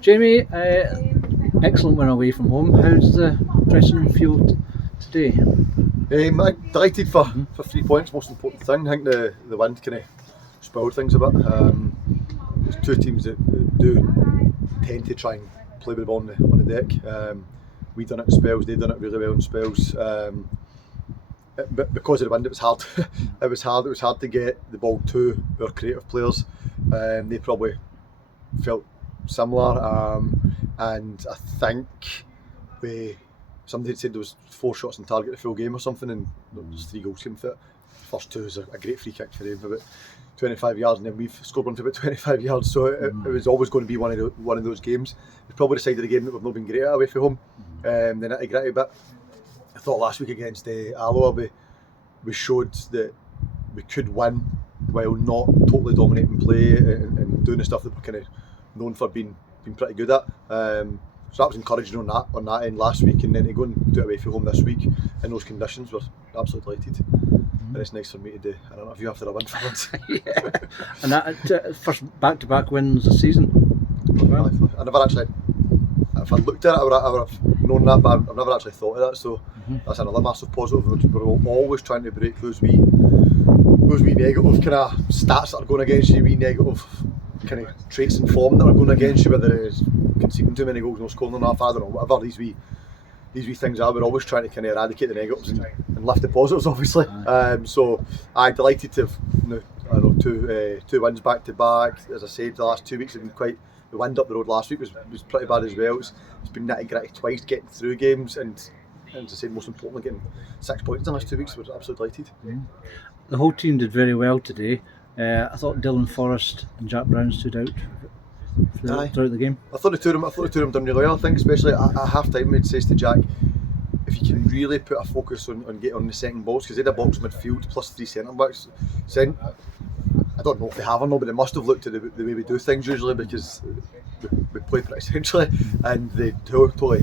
Jamie, excellent win away from home. How does the dressing room feel today? I'm delighted for 3 points, most important thing. I think the win kind of spoiled things a bit. There's two teams that do tend to try and play with the ball on the deck. We done it in spells, they done it really well in spells. But because of the wind, it was hard. It was hard to get the ball to our creative players. They probably felt similar, and I think somebody had said there was 4 shots on target the full game or something, and there's 3 goals came from it. The first 2 is a great free kick for them for about 25 yards, and then we've scored one for about 25 yards. So it was always going to be one of those games. It's probably the side of the game that we've not been great at away from home. The nitty-gritty bit. I thought last week against Alloa we showed that we could win while not totally dominating play and doing the stuff that we're kind of known for being pretty good at. So that was encouraging on that end last week, and then to go and do it away from home this week in those conditions, we're absolutely delighted. And it's nice for me to do an interview after a win for once. Yeah. And that first back-to-back wins this season. Well, I never actually, if I looked at it, I would have known that, but I've never actually thought of that. So that's another massive positive. We're always trying to break those wee negative kind of stats that are going against you, wee negative kind of traits and form that are going against you, whether it's conceding too many goals, no scoring enough, I don't know, whatever these wee things are. We're always trying to kind of eradicate the negatives and lift the positives, obviously. So I'm delighted to have two wins back to back. As I said, the last 2 weeks have been quite. The wind up the road last week was pretty bad as well. It's been nitty-gritty twice getting through games, and as I said, most importantly, getting 6 points in the last 2 weeks. We're absolutely delighted. The whole team did very well today. I thought Dylan Forrest and Jack Brown stood out throughout the game. I thought the two of them done really well. I think especially at half time, it says to Jack, if you can really put a focus on getting on the second balls, because they had a box midfield plus 3 centre backs. I don't know if they have or not, but they must have looked at the way we do things usually, because we play pretty centrally, and they totally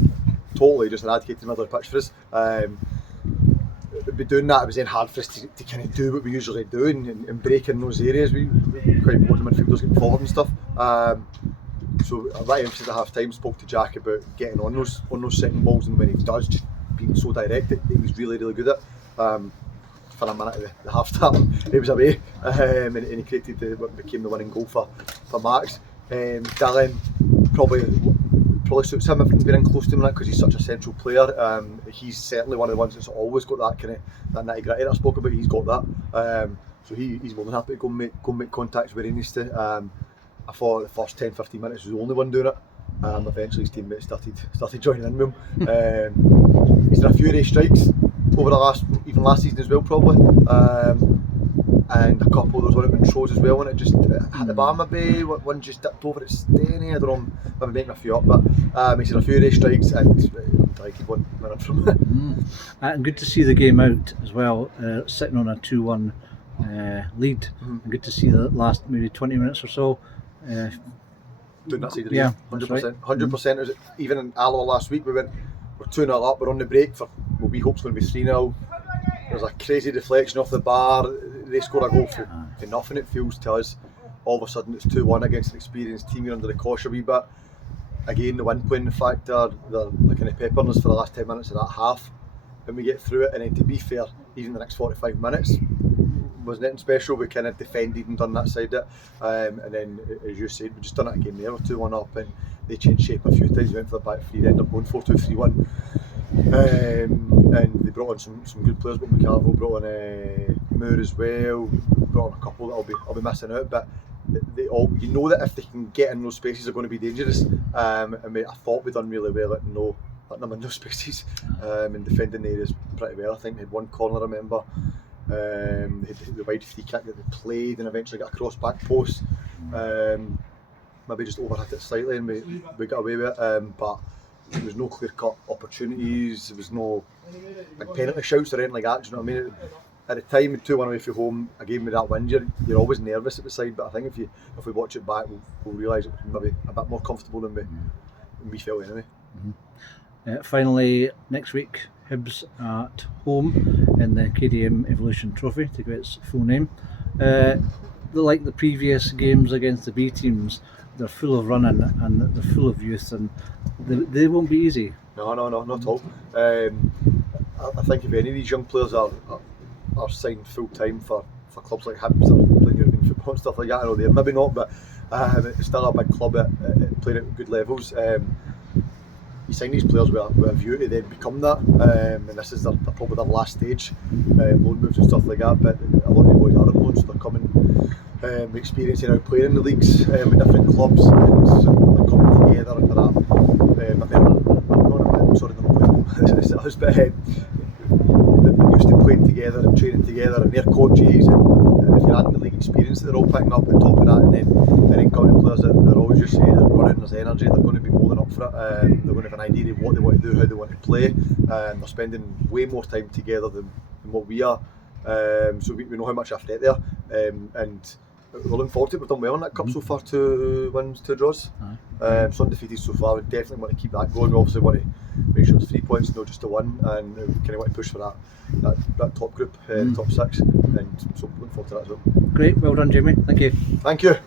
just eradicated the middle of the pitch for us. By doing that, it was then hard for us to kind of do what we usually do and break in those areas. We quite important midfielders getting forward and stuff. So I right emphasis at half time, spoke to Jack about getting on those second balls, and when he does, just being so direct, that he was really good at. For a minute of the half time, he was away, and he created what became the winning goal for Max. Dylan probably suits him if he's been in close to him, because he's such a central player. He's certainly one of the ones that's always got that kind of that nitty-gritty that I spoke about. He's got that, so he's more than happy to go and make contacts where he needs to. I thought the first 10-15 minutes was the only one doing it. Eventually his teammates started joining in with him. He's done a few race strikes over the last season as well, probably, and a couple of those went out throws as well, and it just hit the bar maybe, one just dipped over at Stenny, I don't know, maybe making a few up, but he's done a few race strikes, and I'm delighted one in from it. And good to see the game out as well, sitting on a 2-1 lead, and good to see the last maybe 20 minutes or so. Doing that side of the game, 100%. 100%. Even in Alloa last week, we're 2-0 up, we're on the break for what we hope is going to be 3-0. There's a crazy deflection off the bar, they score a goal for nothing, it feels to us. All of a sudden it's 2-1 against an experienced team, you're under the cosh a wee bit. Again, the wind playing the factor, they're kind of peppering us for the last 10 minutes of that half, and we get through it, and then to be fair, even the next 45 minutes was nothing special. We kind of defended and done that side of it, and then as you said, we just done it again there, we're 2-1 up, and they changed shape a few times, we went for the back three, they ended up going 4-2-3-1. And they brought on some good players, but McCarville brought on Moore as well, brought on a couple that I'll be missing out, but they all, you know that if they can get in those spaces they're going to be dangerous, and I thought we'd done really well letting them in those spaces, and defending the areas pretty well. I think they had one corner, I remember, they had the wide free kick that they played and eventually got a cross back post, maybe just overhit it slightly and we got away with it, but there was no clear-cut opportunities, there was no big penalty shouts or anything like that, do you know what I mean? At the time, 2-1 away from home, a game with that win, you're always nervous at the side, but I think if we watch it back, we'll realise it was maybe a bit more comfortable than we felt anyway. Finally, next week, Hibs at home in the KDM Evolution Trophy, to give its full name. like the previous games against the B teams, they're full of running and they're full of youth, and they won't be easy. No, not at all. I think if any of these young players are signed full time for clubs like Hibs or playing European football and stuff like that, I know they're maybe not, but it's still a big club at playing at good levels. You sign these players with a view to then become that, and this is probably their last stage, loan moves and stuff like that. But a lot of the boys are on loans, so they're coming, experiencing how playing in the leagues with different clubs, and they're coming together under that. Sorry, they're not playing, but they're used to playing together and training together, and their coaches, and if you're adding the league experience that they're all picking up on top of that, and then coming to players that they're always just saying they're running, there's energy, they're going to be more than up for it, they're going to have an idea of what they want to do, how they want to play, and they're spending way more time together than what we are, so we know how much I've there, and we're looking forward to it. We've done well in that cup so far, 2 wins, 2 draws, so undefeated so far. We definitely want to keep that going. We obviously want to make sure it's 3 points, not just a win, and we kind of want to push for that top group, top 6, and so looking forward to that as well. Great, well done, Jamie. Thank you. Thank you.